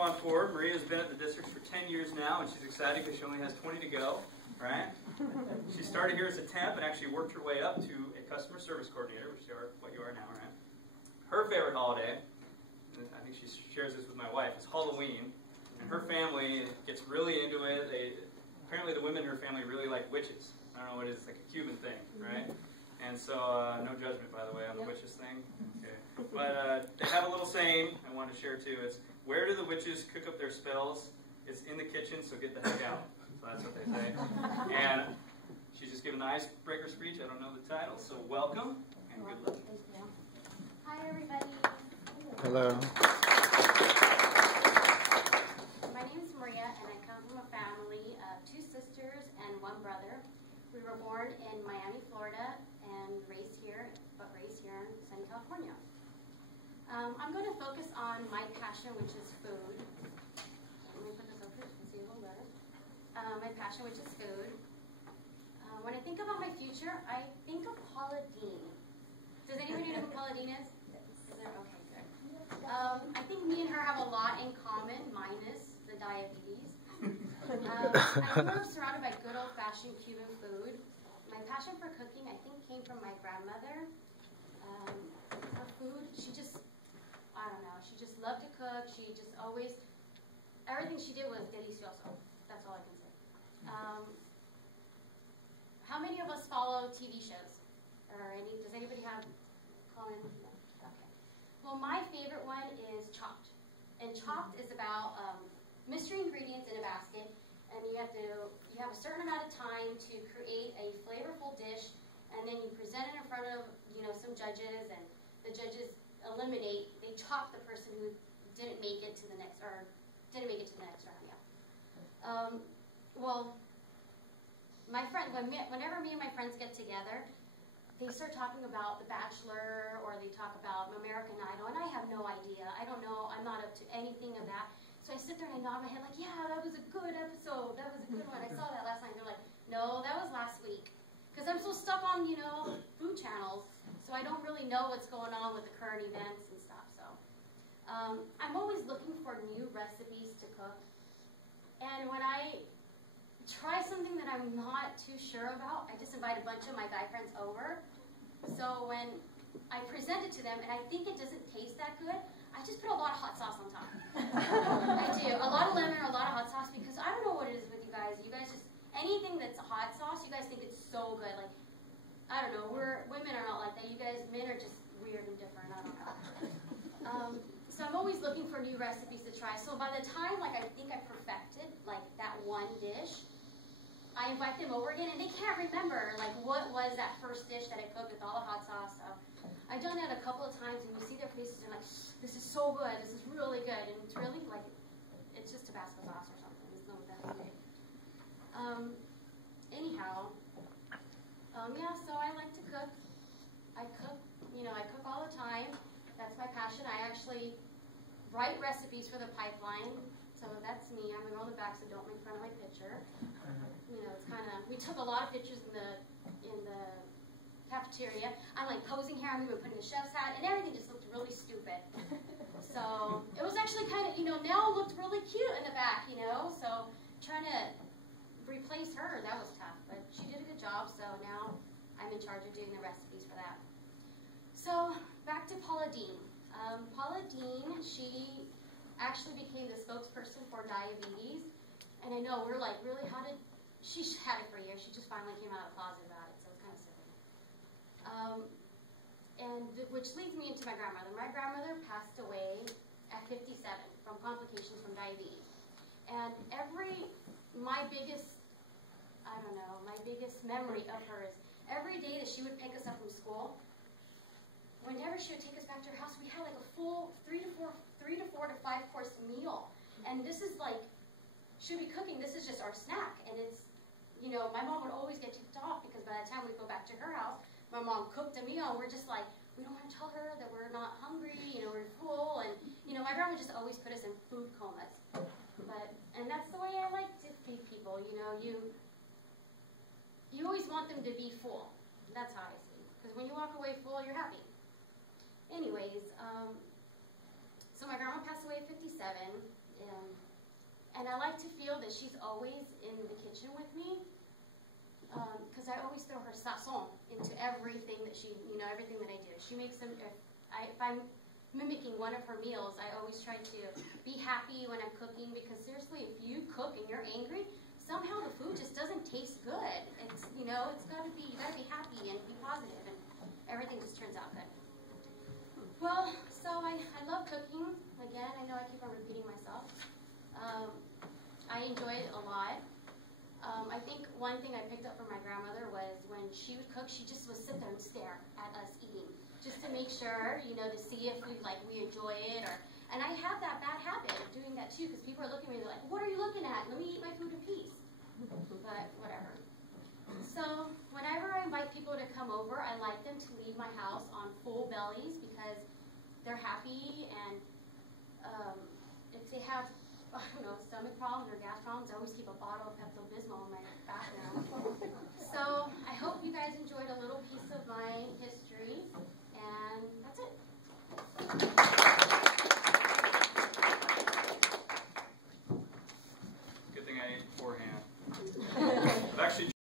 come on forward. Maria's been at the district for 10 years now, and she's excited because she only has 20 to go, right? She started here as a temp and actually worked her way up to a customer service coordinator, which is what you are now, right? Her favorite holiday, and I think she shares this with my wife, is Halloween. And her family gets really into it. Apparently the women in her family really like witches. I don't know what it is, it's like a Cuban thing, right? And so, no judgment, by the way, on the witches thing. Okay. But they have a little saying I want to share too. It's, where do the witches cook up their spells? It's in the kitchen, so get the heck out. So that's what they say. And she's just given the icebreaker speech. I don't know the title, so welcome and good luck. Thank you. Hi, everybody. Hello. My name is Maria, and I come from a family of 2 sisters and 1 brother. We were born in Miami, Florida, and raised here in sunny California. I'm going to focus on my passion, which is food. Let me put this over so you can see a little better. My passion, which is food. When I think about my future, I think of Paula Deen. Does anybody know who Paula Deen is? Is there? Okay, good. I think me and her have a lot in common, minus the diabetes. I grew up surrounded by good old-fashioned Cuban food. My passion for cooking, I think, came from my grandmother. Her food, she just, I don't know, she just loved to cook. She just always, everything she did was delicioso. That's all I can say. How many of us follow TV shows? Or does anybody have common? No. Okay. Well, my favorite one is Chopped. And Chopped is about mystery ingredients in a basket, and you have a certain amount of time to create a flavorful dish, and then you present it in front of some judges, and the judges they chop the person who didn't make it to the next round. Yeah. Well, my friend, whenever me and my friends get together, they start talking about The Bachelor, or they talk about American Idol, and I have no idea. I don't know. I'm not up to anything of that. So I sit there and I nod my head like, yeah, that was a good episode. That was a good one. I saw that last night. They're like, no, that was last week. Because I'm so stuck on, food channels, so I don't really know what's going on with the current events and stuff. So I'm always looking for new recipes to cook. And when I try something that I'm not too sure about, I just invite a bunch of my guy friends over. So when I present it to them and I think it doesn't taste that good, I just put a lot of hot sauce on top. I do. A lot of lemon or a lot of hot sauce, because I don't know what it is with you guys. You guys just, anything that's hot sauce, you guys think it's so good. Like, I don't know, women are not like that. You guys, men are just weird and different. I don't know. So I'm always looking for new recipes to try. So by the time, I think I perfected, that one dish, I invite them over again, and they can't remember, what was that first dish that I cooked with all the hot sauce. So I've done that a couple of times, and you see their faces, they're like, this is so good, this is really good, and it's really, it's just Tabasco sauce or something. It's not that good. Anyhow, yeah, so I like to cook. I cook all the time. That's my passion. I actually write recipes for the pipeline. So that's me. I'm going to roll the back, so don't make fun of my picture. It's kind of, we took a lot of pictures in the cafeteria. I'm posing here, I'm even putting the chef's hat, and everything just looked really stupid. So it was actually kind of, Nell looked really cute in the back, so trying to replace her, that was tough. But she did a good job, so now I'm in charge of doing the recipes for that. So back to Paula Deen. Paula Deen, she actually became the spokesperson for diabetes. And I know, we're really, she had it for years. She just finally came out of the closet about it, so it's kind of silly. Which leads me into my grandmother. My grandmother passed away at 57 from complications from diabetes. And my biggest memory of her is every day that she would pick us up from school, whenever she would take us back to her house, we had a full 3 to 4 to 5 course meal. And this is she'd be cooking, this is just our snack. And it's, my mom would always get ticked off because by the time we go back to her house, my mom cooked a meal and we're just we don't want to tell her that we're not hungry, we're full. And, my grandma just always put us in food comas. And that's the way I like to feed people, you always want them to be full. That's how I see it. Because when you walk away full, you're happy. Anyways, so my grandma passed away at 57, And I like to feel that she's always in the kitchen with me, because I always throw her sazon into everything that everything that I do. She makes them, if I'm mimicking one of her meals, I always try to be happy when I'm cooking, because seriously, if you cook and you're angry, somehow the food just doesn't taste good. It's, you gotta be happy and be positive, and everything just turns out good. Well, so I love cooking. Again, I know I keep on repeating myself. I enjoy it a lot. I think one thing I picked up from my grandmother was when she would cook, she just would sit there and stare at us eating, just to make sure, to see if we enjoy it. And I have that bad habit of doing that too, because people are looking at me, they're like, "What are you looking at? Let me eat my food in peace." But whatever. So whenever I invite people to come over, I like them to leave my house on full bellies, because they're happy, and if they have, I don't know, stomach problems or gas problems, I always keep a bottle of Pepto-Bismol in my bathroom. So I hope